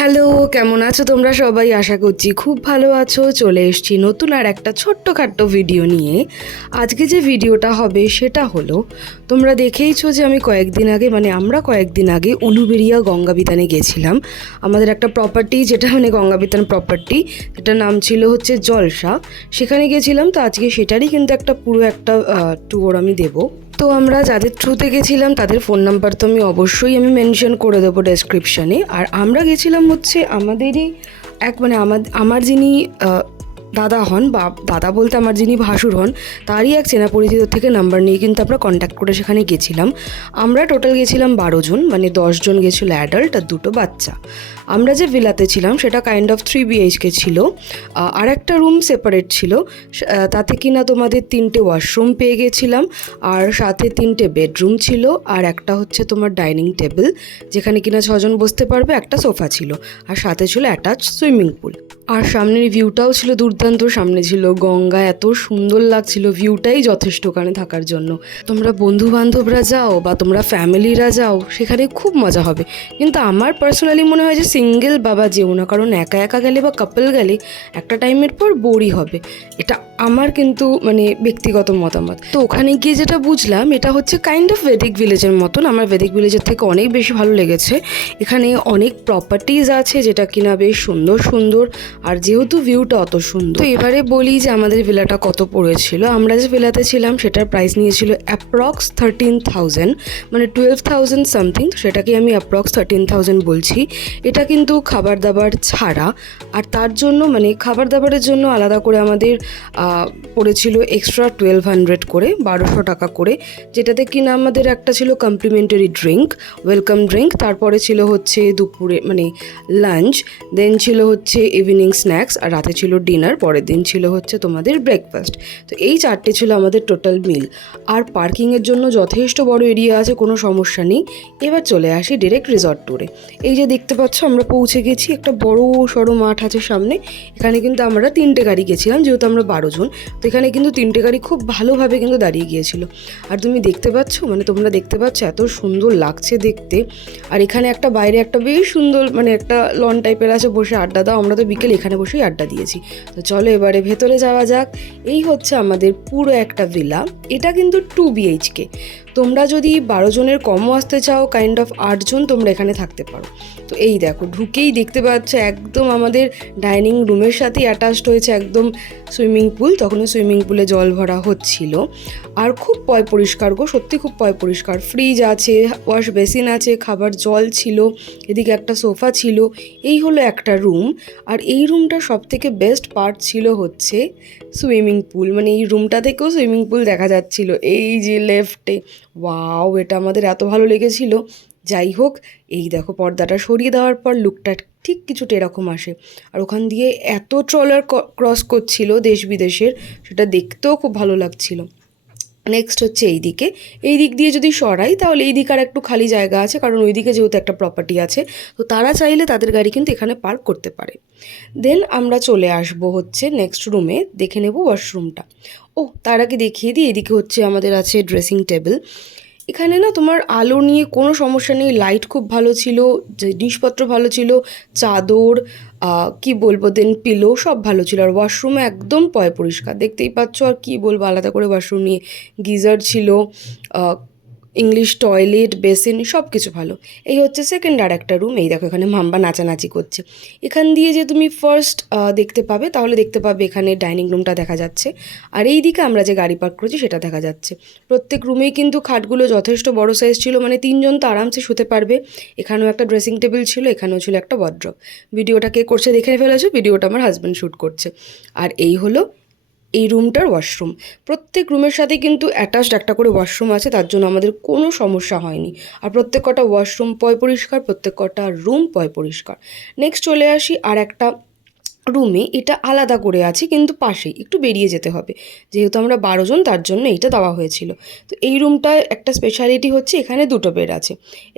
Hello, কেমন আছো তোমরা সবাই? আশা করছি খুব ভালো আছো। চলে এসেছি নতুন আর একটা ছোট্টখাট্টো ভিডিও নিয়ে। আজকে যে ভিডিওটা হবে সেটা হলো, তোমরা দেখেইছো যে আমরা কয়েকদিন আগে উলুবেড়িয়া গঙ্গাবিতানে গেছিলাম। আমাদের একটা প্রপার্টি, যেটা গঙ্গাবিতান প্রপার্টি, যেটার নাম ছিল হচ্ছে জলসা। সেখানে গেছিলাম। তো আজকে সেটারই কিন্তু পুরো একটা ট্যুর আমি দেবো। তো আমরা যাদের থ্রুতে গেছিলাম তাদের ফোন নাম্বার তো অবশ্যই আমি মেনশন করে দেবো ডেসক্রিপশানে। আর আমরা গেছিলাম হচ্ছে আমাদেরই আমার যিনি দাদা হন, বা দাদা বলতে আমার যিনি ভাসুর হন, তারই এক চেনা পরিচিত থেকে নাম্বার নিয়ে কিন্তু আমরা কন্ট্যাক্ট করে সেখানে গেছিলাম। আমরা টোটাল গেছিলাম 12 জন, 10 জন গেছিলো অ্যাডাল্ট আর 2টো বাচ্চা। আমরা যে ভিলাতে ছিলাম সেটা কাইন্ড অফ 3 BHK ছিল। আর একটা রুম সেপারেট ছিল। তাতে কিনা তোমাদের 3টে ওয়াশরুম পেয়ে গেছিলাম, আর সাথে 3টে বেডরুম ছিল, আর একটা হচ্ছে তোমার ডাইনিং টেবিল, যেখানে কিনা 6 জন বসতে পারবে, একটা সোফা ছিল, আর সাথে ছিল অ্যাটাচ সুইমিং পুল। আর সামনের ভিউটাও ছিল দুর্দান্ত। সামনে ছিল গঙ্গা, এত সুন্দর লাগছিল, ভিউটাই যথেষ্ট ওখানে থাকার জন্য। তোমরা বন্ধু বান্ধবরা যাও বা তোমরা ফ্যামিলিরা যাও, সেখানে খুব মজা হবে। কিন্তু আমার পার্সোনালি মনে হয় যে সিঙ্গেল বাবা যেও না, কারণ একা একা গেলে বা কাপল গেলে একটা টাইমের পর বোরই হবে। এটা আমার কিন্তু ব্যক্তিগত মতামত। তো ওখানে গিয়ে যেটা বুঝলাম, এটা হচ্ছে কাইন্ড অফ ভেদিক ভিলেজের মতন। আমার ভেদিক ভিলেজের থেকে অনেক বেশি ভালো লেগেছে। এখানে অনেক প্রপার্টিজ আছে যেটা কিনা বেশ সুন্দর সুন্দর, আর যেহেতু ভিউটা অত সুন্দর। তো এবারে বলি যে আমাদের ভিলাটা কত পড়েছিল। আমরা যে ভিলাতে ছিলাম সেটার প্রাইস নিয়েছিল অ্যাপ্রক্স 13,000, 12,000 সামথিং। তো সেটাকে আমি অ্যাপ্রক্স 13,000 বলছি। এটা কিন্তু খাবার দাবার ছাড়া। আর তার জন্য খাবার দাবারের জন্য আলাদা করে আমাদের পড়েছিল এক্সট্রা 1200 করে, 1200 টাকা করে, যেটাতে কিনা আমাদের একটা ছিল কমপ্লিমেন্টারি ড্রিঙ্ক, ওয়েলকাম ড্রিঙ্ক। তারপরে ছিল হচ্ছে দুপুরে লাঞ্চ, দেন ছিল হচ্ছে ইভিনিং স্ন্যাক্স, আর রাতে ছিল ডিনার, পরের দিন ছিল হচ্ছে তোমাদের ব্রেকফাস্ট। তো এই 4টে ছিল আমাদের টোটাল মিল। আর পার্কিংয়ের জন্য যথেষ্ট বড় এরিয়া আছে, কোনো সমস্যা নেই। এবার চলে আসি ডিরেক্ট রিসর্ট ট্যুরে। এই যে দেখতে পাচ্ছ, আমরা পৌঁছে গেছি। একটা বড় সড়ো মাঠ আছে সামনে। এখানে কিন্তু আমরা 3টে গাড়ি গেছিলাম, যেহেতু আমরা 12 জন। তো এখানে কিন্তু 3টে গাড়ি খুব ভালোভাবে কিন্তু দাঁড়িয়ে গিয়েছিল। আর তুমি দেখতে পাচ্ছ, তোমরা দেখতে পাচ্ছ, এত সুন্দর লাগছে দেখতে। আর এখানে একটা বাইরে একটা বেশ সুন্দর একটা লন টাইপের আছে, বসে আড্ডা দাও। আমরা তো বিকেল এখানে বসেই আড্ডা দিয়েছি। তো চলো এবারে ভেতরে যাওয়া যাক। এই হচ্ছে আমাদের পুরো একটা ভিলা। এটা কিন্তু 2 BHK। তোমরা যদি 12 জনের কমও আসতে চাও, কাইন্ড অফ 8 জন তোমরা এখানে থাকতে পারো। তো এই দেখো, ঢুকেই দেখতে পাচ্ছ একদম আমাদের ডাইনিং রুমের সাথেই অ্যাটাচড হয়েছে একদম সুইমিং পুল। তখনও সুইমিং পুলে জল ভরা হচ্ছিল। আর খুব পয় পরিষ্কার গো, সত্যি খুব পয় পরিষ্কার। ফ্রিজ আছে, ওয়াশ বেসিন আছে, খাবার জল ছিল, এদিকে একটা সোফা ছিল। এই হলো একটা রুম। আর এই রুমটা সবথেকে বেস্ট পার্ট ছিল হচ্ছে সুইমিং পুল। এই রুমটা থেকেও সুইমিং পুল দেখা যাচ্ছিল, এই যে লেফটে। ওয়াও, এটা আমাদের এত ভালো লেগেছিল। যাই হোক, এই দেখো, পর্দাটা সরিয়ে দেওয়ার পর লুকটা ঠিক কিছুটা এরকম আসে। আর ওখান দিয়ে এত ট্রলার ক্রস করছিল দেশ বিদেশের, সেটা দেখতেও খুব ভালো লাগছিল। নেক্সট হচ্ছে এই দিক দিয়ে যদি সরাই, তাহলে এই দিকে আর একটু খালি জায়গা আছে, কারণ ওই দিকে যেহেতু একটা প্রপার্টি আছে, তো তারা চাইলে তাদের গাড়ি কিন্তু এখানে পার্ক করতে পারে। দেন আমরা চলে আসবো হচ্ছে নেক্সট রুমে, দেখে নেব ওয়াশরুমটা। তার আগে দেখিয়ে দিই, এদিকে হচ্ছে আমাদের আছে ড্রেসিং টেবিল। এখানে তোমার আলো নিয়ে কোনো সমস্যা নেই, লাইট খুব ভালো ছিল, জিনিসপত্র ভালো ছিল, চাদর কি বলবো, দেন পিলো সব ভালো ছিল। আর ওয়াশরুমে একদম পয় পরিষ্কার, দেখতেই পাচ্ছ। আর কি বলবো আলাদা করে ওয়াশরুম নিয়ে, গিজার ছিল, ইংলিশ টয়লেট, বেসিন, সব কিছু ভালো। এই হচ্ছে সেকেন্ড আর একটা রুম। এই দেখো, এখানে মাম্বা নাচানাচি করছে। এখান দিয়ে যে তুমি ফার্স্ট দেখতে পাবে, তাহলে দেখতে পাবে এখানে ডাইনিং রুমটা দেখা যাচ্ছে। আর এই দিকে আমরা যে গাড়ি পার্ক করেছি সেটা দেখা যাচ্ছে। প্রত্যেক রুমেই কিন্তু খাটগুলো যথেষ্ট বড় সাইজ ছিল, 3জন তো আরামসে শুতে পারবে। এখানেও একটা ড্রেসিং টেবিল ছিল, এখানেও ছিল একটা ওয়ার্ড্রপ। ভিডিওটা কে করছে দেখে ফেলেছো, ভিডিওটা আমার হাজব্যান্ড শ্যুট করছে। আর এই হলো এই রুমটার ওয়াশরুম। প্রত্যেক রুমের সাথে কিন্তু অ্যাটাচড একটা করে ওয়াশরুম আছে, তার জন্য আমাদের কোনো সমস্যা হয়নি। আর প্রত্যেক কটা ওয়াশরুম পয় পরিষ্কার, প্রত্যেক কটা রুম পয় পরিষ্কার। নেক্সট চলে আসি আর একটা রুমে এটা আলাদা করে আছে, কিন্তু পাশেই একটু বেরিয়ে যেতে হবে। যেহেতু আমরা 12 জন, তার জন্য এইটা দেওয়া হয়েছিল। তো এই রুমটার একটা স্পেশালিটি হচ্ছে এখানে 2টো বেড আছে।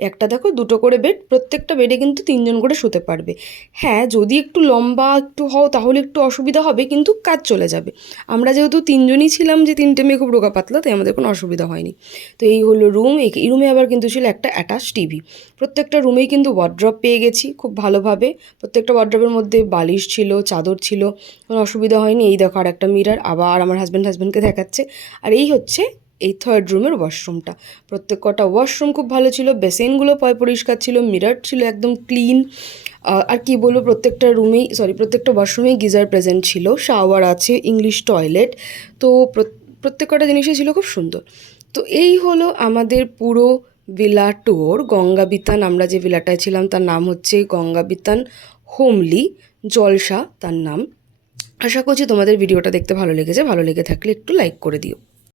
একটা দেখো 2টো করে বেড, প্রত্যেকটা বেডে কিন্তু 3 জন করে শুতে পারবে। হ্যাঁ, যদি একটু লম্বা একটু হও তাহলে একটু অসুবিধা হবে, কিন্তু কাজ চলে যাবে। আমরা যেহেতু 3 জনই ছিলাম, যে 3টে মেয়ে খুব রোগা পাতলা, তাই আমাদের কোনো অসুবিধা হয়নি। তো এই হলো রুম। এই রুমে আবার কিন্তু ছিল একটা অ্যাটাচ টিভি। প্রত্যেকটা রুমেই কিন্তু ওয়ার্ড্রপ পেয়ে গেছি খুব ভালোভাবে। প্রত্যেকটা ওয়ার্ড্রপের মধ্যে বালিশ ছিল, চাদর ছিল, কোনো অসুবিধা হয়নি। এই দেখো আর একটা মিরার, আবার আমার হাজব্যান্ডকে দেখাচ্ছে। আর এই হচ্ছে এই 3rd রুমের ওয়াশরুমটা। প্রত্যেক কটা ওয়াশরুম খুব ভালো ছিল, বেসিনগুলো পরিষ্কার ছিল, মিরার ছিল একদম ক্লিন। আর কি বলবো, প্রত্যেকটা ওয়াশরুমেই গিজার প্রেজেন্ট ছিল, শাওয়ার আছে, ইংলিশ টয়লেট। তো প্রত্যেক কটা জিনিসই ছিল খুব সুন্দর। তো এই হলো আমাদের পুরো ভিলা ট্যুর। গঙ্গাবিতান, আমরা যে ভিলাটায় ছিলাম তার নাম হচ্ছে গঙ্গাবিতান হোমলি জলসা তার নাম। আশা করছি তোমাদের ভিডিওটা দেখতে ভালো লেগেছে। ভালো লেগে থাকলে একটু লাইক করে দিও।